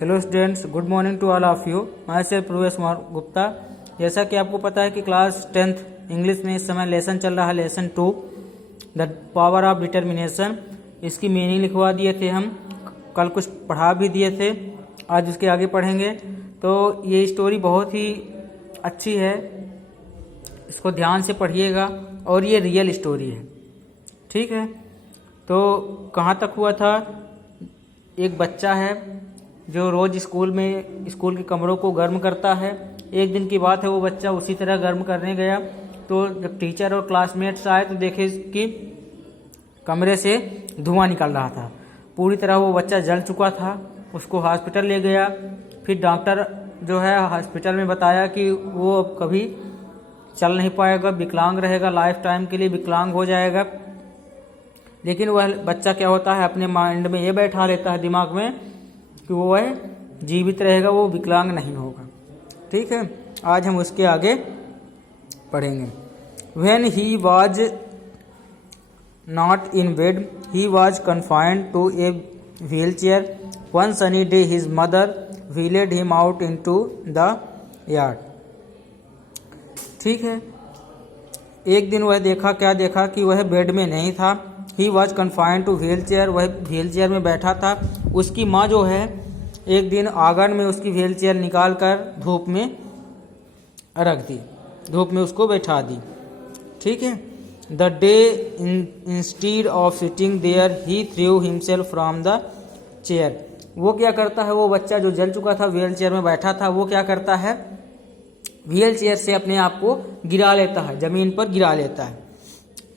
Hello students, good morning to all of you. Myself Pravesh Gupta. जैसा कि आपको पता है कि क्लास 10th इंग्लिश में इस समय लेसन चल रहा है, lesson 2 the power of determination. इसकी मीनिंग लिखवा दिए थे हम, कल कुछ पढ़ा भी दिए थे, आज उसके आगे पढ़ेंगे। तो ये स्टोरी बहुत ही अच्छी है, इसको ध्यान से पढ़िएगा और ये रियल स्टोरी है, ठीक है। तो कहाँ तक हुआ था, एक बच्चा है जो रोज़ स्कूल के कमरों को गर्म करता है। एक दिन की बात है, वो बच्चा उसी तरह गर्म करने गया तो जब टीचर और क्लासमेट्स आए तो देखे कि कमरे से धुआं निकल रहा था। पूरी तरह वो बच्चा जल चुका था। उसको हॉस्पिटल ले गया। फिर डॉक्टर जो है हॉस्पिटल में बताया कि वो अब कभी चल नहीं पाएगा, विकलांग रहेगा, लाइफ टाइम के लिए विकलांग हो जाएगा। लेकिन वह बच्चा क्या होता है, अपने माइंड में ये बैठा लेता है, दिमाग में, कि वो वह जीवित रहेगा, वो विकलांग नहीं होगा, ठीक है। आज हम उसके आगे पढ़ेंगे। When he was not in bed, he was confined to a wheelchair. One sunny day, his mother wheeled him out into the yard. ठीक है। एक दिन वह क्या देखा कि वह बेड में नहीं था। He was confined to wheelchair, वह व्हीलचेयर में बैठा था। उसकी माँ जो है एक दिन आंगन में उसकी व्हीलचेयर निकाल कर धूप में रख दी, धूप में उसको बैठा दी, ठीक है। The day instead of sitting there he threw himself from the chair. वो क्या करता है, वो बच्चा जो जल चुका था, व्हील चेयर में बैठा था, वो क्या करता है, व्हील चेयर से अपने आप को गिरा लेता है, जमीन पर गिरा लेता है,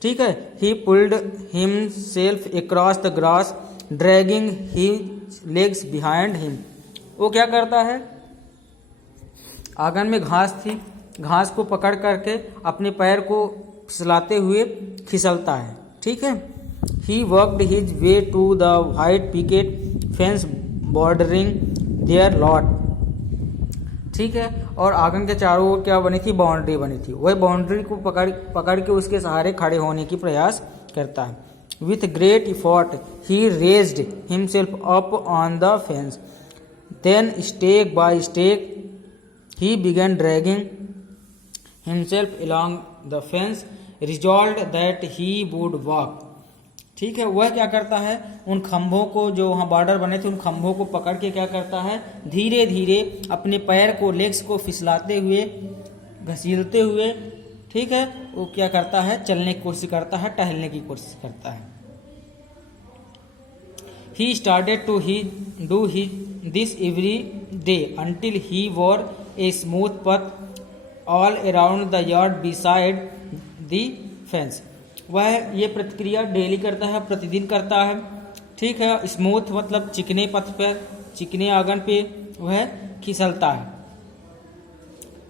ठीक है। ही pulled himself across the grass dragging his legs behind him. वो क्या करता है, आंगन में घास थी, घास को पकड़ करके अपने पैर को फिसलाते हुए फिसलता है, ठीक है। He worked his way to the white picket fence bordering their lot, ठीक है। और आंगन के चारों ओर क्या बनी थी, बाउंड्री बनी थी। वह बाउंड्री को पकड़ के उसके सहारे खड़े होने की प्रयास करता है। With great effort he raised himself up on the fence, then stake by stake he began dragging himself along the fence, resolved that he would walk, ठीक है। वह क्या करता है, उन खंभों को, जो वहाँ बॉर्डर बने थे, उन खंभों को पकड़ के क्या करता है, धीरे धीरे अपने पैर को, लेग्स को फिसलाते हुए, घसीलते हुए, ठीक है, वो क्या करता है, चलने की कोशिश करता है, टहलने की कोशिश करता है। He started to do this every day until he wore a smooth path all around the yard beside the fence. वह ये प्रतिक्रिया डेली करता है, प्रतिदिन करता है, ठीक है। स्मूथ मतलब चिकने पथ पर, चिकने आंगन पे वह खिसलता है,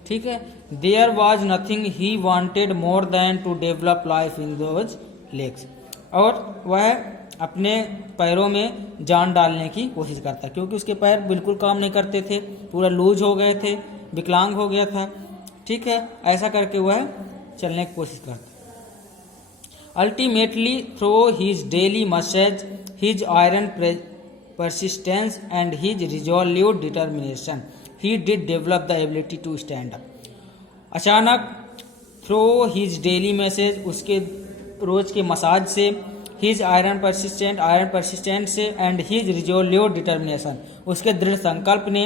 ठीक है। There was nothing he wanted more than to develop life in those legs. और वह अपने पैरों में जान डालने की कोशिश करता, क्योंकि उसके पैर बिल्कुल काम नहीं करते थे, पूरा लूज हो गए थे, विकलांग हो गया था, ठीक है। ऐसा करके वह चलने की कोशिश करता। Ultimately through his daily masses, his iron persistence and his resolute determination, he did develop the ability to stand up. अचानक थ्रू हिज डेली मैसेज, उसके रोज के मसाज से, हिज आयरन परसिस्टेंट से, एंड हिज रिजोल्यूट डिटर्मिनेशन, उसके दृढ़ संकल्प ने,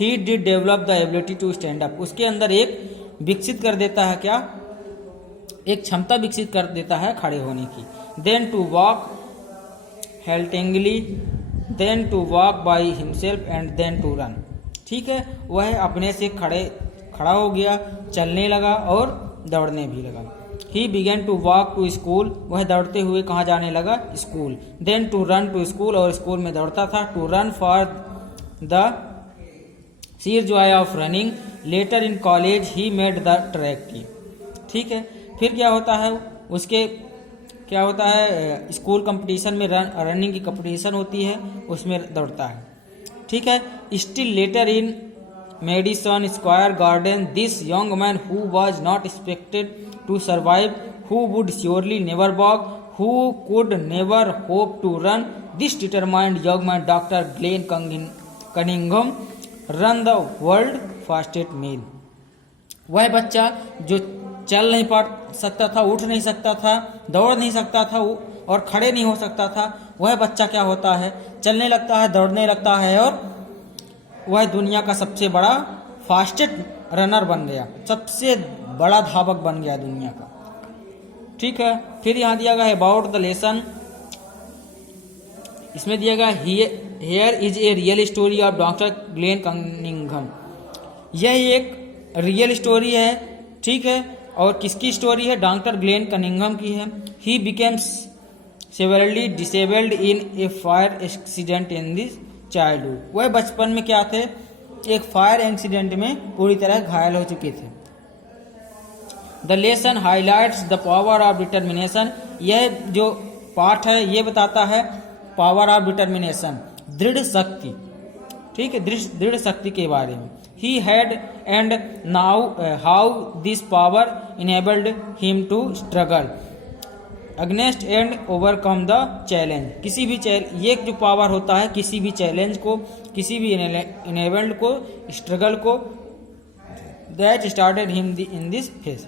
he did develop the ability to stand up, उसके अंदर एक विकसित कर देता है, क्या, एक क्षमता विकसित कर देता है खड़े होने की। Then to walk haltingly, then to walk by himself, and then to run, ठीक है। वह अपने से खड़ा हो गया, चलने लगा और दौड़ने भी लगा। He began to walk to school, वह दौड़ते हुए कहाँ जाने लगा, school. Then to run to school, और स्कूल में दौड़ता था। To run for the sheer joy of running, later in college he made the track team, ठीक है। फिर क्या होता है, उसके क्या होता है, स्कूल कंपटीशन में रनिंग की कंपटीशन होती है, उसमें दौड़ता है, ठीक है। Still later in Madison Square Garden, this young man who was not expected to survive, who would surely never walk, who could never hope to run, this determined young man doctor Glenn Cunningham run the world fastest mile. वह बच्चा जो चल नहीं पा सकता था, उठ नहीं सकता था, दौड़ नहीं सकता था और खड़े नहीं हो सकता था, वह बच्चा क्या होता है, चलने लगता है, दौड़ने लगता है और वह दुनिया का सबसे बड़ा फास्टेस्ट रनर बन गया, सबसे बड़ा धावक बन गया दुनिया का। ठीक है, फिर यहाँ दिया गया है अबाउट द लेसन। इसमें दिया गया here is a real story of doctor Glenn Cunningham. यह एक रियल स्टोरी है, ठीक है, और किसकी स्टोरी है, डॉक्टर ग्लेन कनिंघम की है। He becomes severely disabled in a fire accident in this childhood. वह बचपन में क्या थे, एक फायर एक्सीडेंट में पूरी तरह घायल हो चुके थे। The lesson highlights the power of determination. यह जो पाठ है ये बताता है पावर ऑफ डिटर्मिनेशन, दृढ़ शक्ति, ठीक है, दृढ़ शक्ति के बारे में। He had and now how this power enabled him to struggle against and overcome the challenge. किसी भी ये जो पावर होता है, किसी भी चैलेंज को, किसी भी इनेबल्ड को, स्ट्रगल को, that started him in this phase,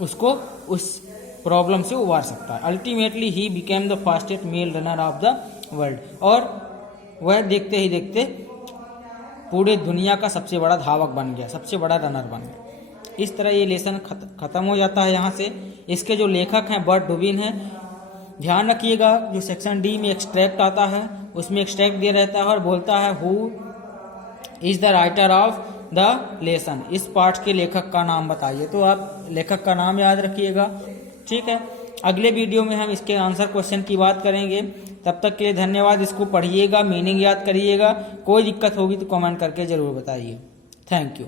उसको उस प्रॉब्लम से उबार सकता है। Ultimately he became the fastest male runner of the world. और वह देखते ही देखते पूरे दुनिया का सबसे बड़ा धावक बन गया, सबसे बड़ा रनर बन गया। इस तरह ये लेसन खत्म हो जाता है यहाँ से। इसके जो लेखक हैं बर्ट डुबिन हैं। ध्यान रखिएगा, जो सेक्शन डी में एक्सट्रैक्ट आता है उसमें एक्सट्रैक्ट दिया रहता है और बोलता है who is the writer of the lesson. इस पाठ के लेखक का नाम बताइए, तो आप लेखक का नाम याद रखिएगा। ठीक है, अगले वीडियो में हम इसके आंसर क्वेश्चन की बात करेंगे। तब तक के लिए धन्यवाद। इसको पढ़िएगा, मीनिंग याद करिएगा। कोई दिक्कत होगी तो कमेंट करके जरूर बताइए। Thank you.